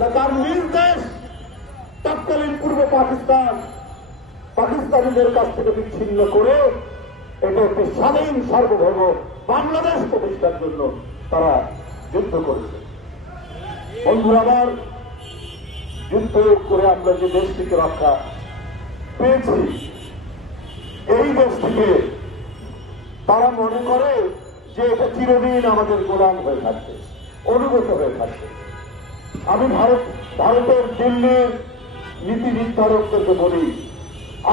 না তার নিজ দেশ তৎকালীন পূর্ব পাকিস্তানিদের কাছ থেকে বিচ্ছিন্ন করে এটা একটি স্বাধীন সার্বভৌম বাংলাদেশ প্রতিষ্ঠার জন্য তারা যুদ্ধ করেছে। বন্ধুরা আমার, যুদ্ধ করে আমরা যে দেশটিকে রক্ষা পেয়েছি, এই দেশটিকে তারা মনে করে যে এটা চিরদিন আমাদের গোলাম হয়ে থাকবে, অনুগত হয়ে থাকবে। আমি ভারতের দিল্লির নীতি নির্ধারকদেরকে বলি,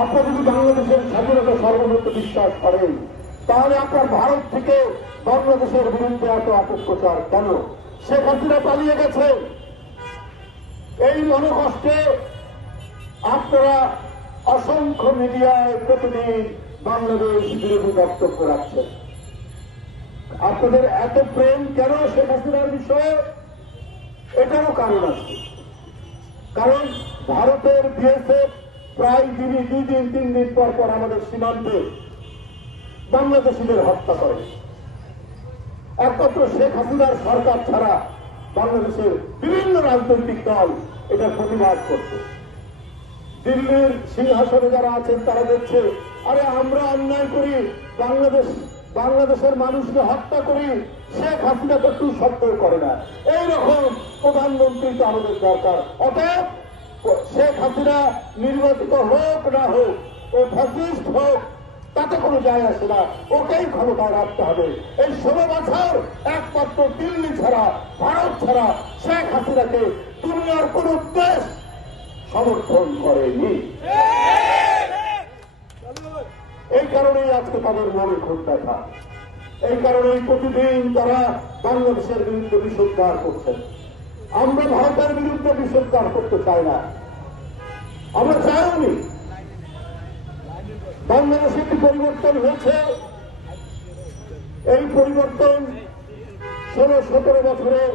আপনারা যদি বাংলাদেশের স্বাধীনতা সর্বমত বিশ্বাস করেন, তাহলে আপনার ভারত থেকে বাংলাদেশের বিরুদ্ধে এত অপপ্রচার কেন? শেখ হাসিনা পালিয়ে গেছে, এই মনোকষ্টে আপনারা অসংখ্য মিডিয়ায় প্রতিদিন বাংলাদেশ বিরোধী বক্তব্য রাখছেন। আপনাদের এত প্রেম কেন শেখ হাসিনার বিষয়ে? এটারও কারণ আছে। কারণ ভারতের বিএসএফ প্রায় দিনই 2 দিন 3 দিন পর পর আমাদের সীমান্তে বাংলাদেশিদের হত্যা করে। একমাত্র শেখ হাসিনার সরকার ছাড়া বাংলাদেশের বিভিন্ন রাজনৈতিক দল এটার প্রতিবাদ করছে। দিল্লির সিংহাসনে যারা আছেন তারা দেখছে, আরে আমরা অন্যায় করি, বাংলাদেশের মানুষকে হত্যা করি, শেখ হাসিনা তো একটু শব্দও করে না। এইরকম প্রধানমন্ত্রী তো আমাদের দরকার। অতএব শেখ হাসিনা নির্বাচিত হোক না হোক, ও ফ্যাসিস্ট হোক, তাতে কোনো যায় আসে না, ওকেই ক্ষমতায় রাখতে হবে। এই 16 বছর একমাত্র দিল্লি ছাড়া, ভারত ছাড়া শেখ হাসিনাকে দুনিয়ার কোন দেশ সমর্থন করেনি। এই কারণেই আজকে তাদের মনে খুব ব্যথা। এই কারণেই প্রতিদিন তারা বাংলাদেশের বিরুদ্ধে বিষোদ্গার করছেন। আমরা ভারতের বিরুদ্ধে বিষোদ্গার করতে চাই না, আমরা চাইনি। বাংলাদেশে একটি পরিবর্তন হয়েছে, এই পরিবর্তন 16-17 বছরের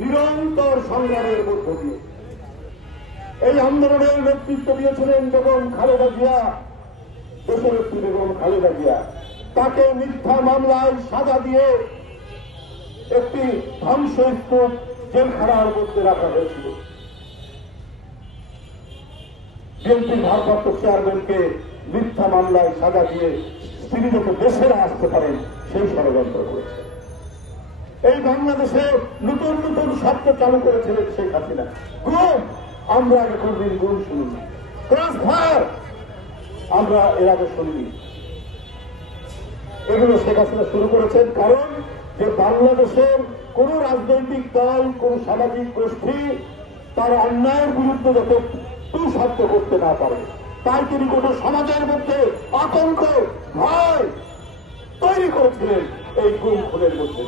নিরন্তর সংগ্রামের মধ্য দিয়ে। এই আন্দোলনের নেতৃত্ব দিয়েছিলেন বেগম খালেদা জিয়া, দেশনেত্রী বেগম খালেদা জিয়া। তাকে মিথ্যা মামলায় সাজা দিয়ে একটি ধ্বংসস্তূপ জেলখানার মধ্যে রাখা হয়েছিল। বিএনপির ভারপ্রাপ্ত চেয়ারম্যানকে মিথ্যা মামলায় সাজা দিয়ে তিনি যাতে দেশে আসতে পারেন সেই ষড়যন্ত্র করেছে। এই বাংলাদেশে নতুন নতুন শব্দ চালু করেছিলেন শেখ হাসিনা। গুম, আমরা আগে কোনদিন গুম শুনিনি। ক্রস ফায়ার আমরা এর আগে শুনিনি। এগুলো শেখ হাসিনা শুরু করেছেন কারণ যে বাংলাদেশের কোন রাজনৈতিক দল, কোন সামাজিক গোষ্ঠী তার অন্যায়ের বিরুদ্ধে যাতে শব্দ করতে না পারে, তাই তিনি কোন সমাজের মধ্যে আতঙ্ক, ভয় তৈরি করেছিলেন এই গুম খুনের মধ্যে।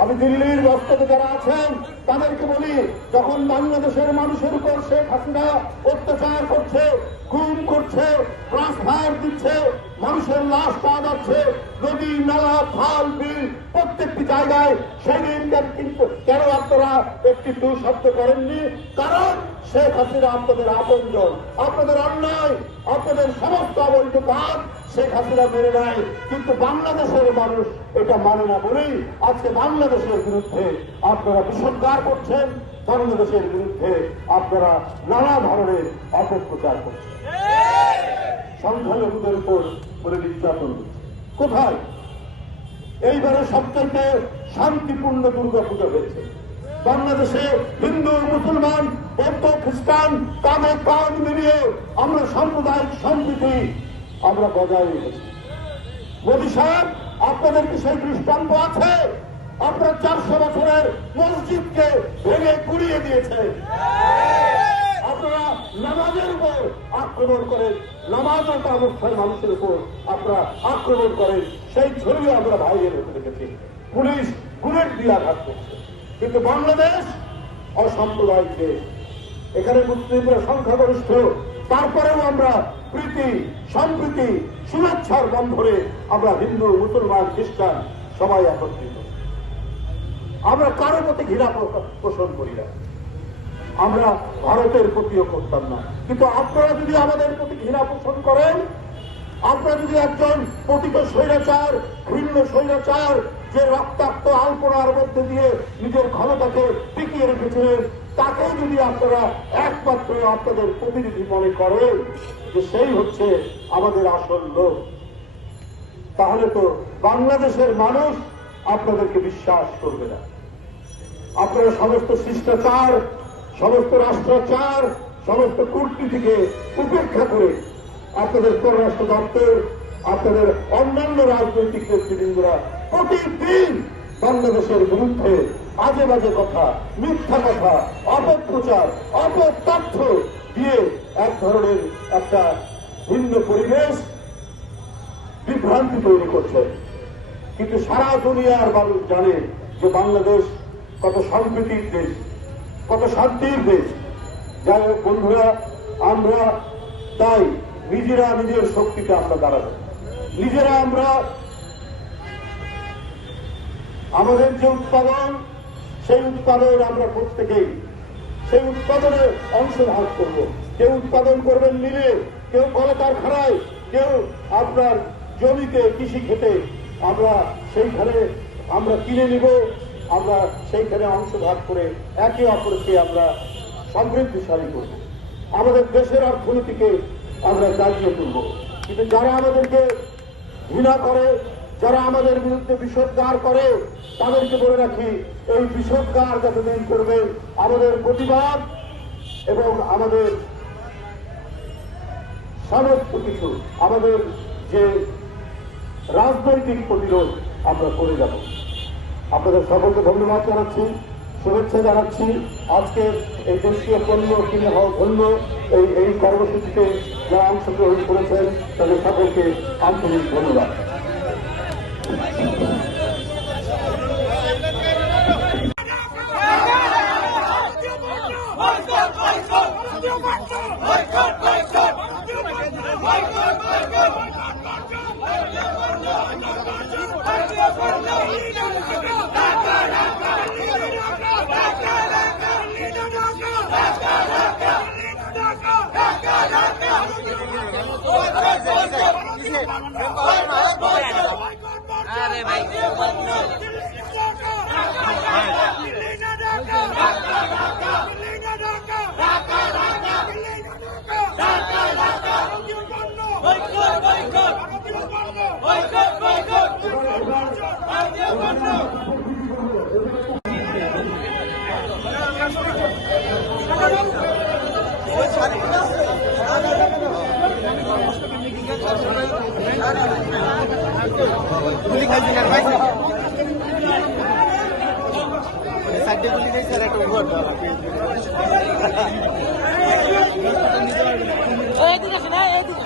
আমি দিল্লির বস্তাতে যারা আছেন তাদেরকে বলি, যখন বাংলাদেশের মানুষের উপর শেখ হাসিনা অত্যাচার করছে, গুম করছে, ক্রস ফায়ার দিচ্ছে, মানুষের লাশ পাওয়া যাচ্ছে নদী, নালা, খাল, বিল প্রত্যেকটি জায়গায়, সেদিন কিন্তু কেন আপনারা একটি শব্দ করেননি? কারণ শেখ হাসিনা আপনাদের আপনজন, আপনাদের অন্যায়, আপনাদের সমস্ত অবৈধ কাজ শেখ হাসিনা মেনে নেয়। কিন্তু বাংলাদেশের মানুষ এটা মানে না বলেই আজকে বাংলাদেশের বিরুদ্ধে আপনারা বিষোদ্গার করছেন, বাংলাদেশের বিরুদ্ধে আপনারা নানা ধরনের অপপ্রচার করছেন, সংখ্যালঘুদের উপর বলে নির্যাতন করছে। কোথায়? এইবারে সবচাইতে শান্তিপূর্ণ দুর্গাপূজা হয়েছে। বাংলাদেশে হিন্দু, মুসলমান, বৌদ্ধ, খ্রিস্টান কাঁধে কাঁধ মিলিয়ে আমরা সাম্প্রদায়িক সম্প্রীতি আমরা বজায় রেখেছি। মোদী সাহেব, আপনাদের কি সেই দৃষ্টান্ত আছে? আপনারা 400 বছরের মসজিদকে ভেঙে গুড়িয়ে দিয়েছে। আপনারা নামাজের উপর আক্রমণ করেন, নামাজের অনুষ্ঠান মানুষের উপর আপনারা আক্রমণ করেন, সেই ছবিও আমরা বাইরে রেখেছি। পুলিশ বুলেট দিয়ে আঘাত করছে। কিন্তু বাংলাদেশ অসাম্প্রদায়িক দেশ, এখানে মুসলিমরা সংখ্যাগরিষ্ঠ, তারপরেও আমরা প্রীতি, সম্প্রীতি, শুভেচ্ছার বন্ধনে আমরা হিন্দু, মুসলমান, খ্রিস্টান সবাই একত্রিত। আমরা কারো প্রতি ঘৃণা পোষণ করি না, আমরা ভারতের প্রতিও করতাম না। কিন্তু আপনারা যদি আমাদের প্রতি ঘৃণা পোষণ করেন, আপনারা যদি একজন পতিত স্বৈরাচার, ঘৃণ্য স্বৈরাচার, যে রক্তাক্ত আলপনার মধ্যে দিয়ে নিজের ক্ষমতাকে টিকিয়ে রেখেছিলেন, তাকেই যদি আপনারা একমাত্র আপনাদের প্রতিনিধি মনে করেন যে সেই হচ্ছে আমাদের আসল লোক, তাহলে তো বাংলাদেশের মানুষ আপনাদেরকে বিশ্বাস করবে না। আপনারা সমস্ত শিষ্টাচার, সমস্ত রাষ্ট্রাচার, সমস্ত কূটনীতিকে উপেক্ষা করে আপনাদের পররাষ্ট্র দপ্তর, আপনাদের অন্যান্য রাজনৈতিক নেতৃবৃন্দরা প্রতিদিন বাংলাদেশের বিরুদ্ধে আজে বাজে কথা, মিথ্যা কথা, অপপ্রচার, অপতথ্য দিয়ে এক ধরনের একটা ভিন্ন পরিবেশ, বিভ্রান্তি তৈরি করছে। কিন্তু সারা দুনিয়ার মানুষ জানে যে বাংলাদেশ কত সম্প্রীতির দেশ, কত শান্তির দেশ। যাই হোক বন্ধুরা, আমরা তাই নিজেরা নিজের শক্তিতে আমরা দাঁড়াবো, নিজেরা আমরা আমাদের যে উৎপাদন, সেই উৎপাদন আমরা প্রত্যেকেই সেই উৎপাদনে অংশগ্রহণ করব। কেউ উৎপাদন করবেন মিলে, কেউ কলকারখানায়, কেউ আপনার জমিতে, কৃষি খেতে, আমরা সেইখানে আমরা কিনে নিব, আমরা সেইখানে অংশভাগ করে একে অপরকে আমরা সমৃদ্ধিশালী করব, আমাদের দেশের অর্থনীতিকে আমরা জাগিয়ে তুলব। কিন্তু যারা আমাদেরকে ঘৃণা করে, যারা আমাদের বিরুদ্ধে বিষোদ্গার করে, তাদেরকে বলে রাখি, এই বিষোদ্গার যতদিন করবে আমাদের প্রতিবাদ এবং আমাদের সমস্ত কিছু, আমাদের যে রাজনৈতিক প্রতিরোধ আমরা করে যাব। আপনাদের সকলকে ধন্যবাদ জানাচ্ছি, শুভেচ্ছা জানাচ্ছি। আজকে এই দেশীয় পণ্য কিনে হওয়া ধন্য এই কর্মসূচিতে যারা অংশগ্রহণ করেছেন তাদের সকলকে আন্তরিক ধন্যবাদ। अरे भाई গুলি খাইছি না ভাই সাইডে গুলি খাইছে আর একটা ভোট ওই দিকে না এই দিকে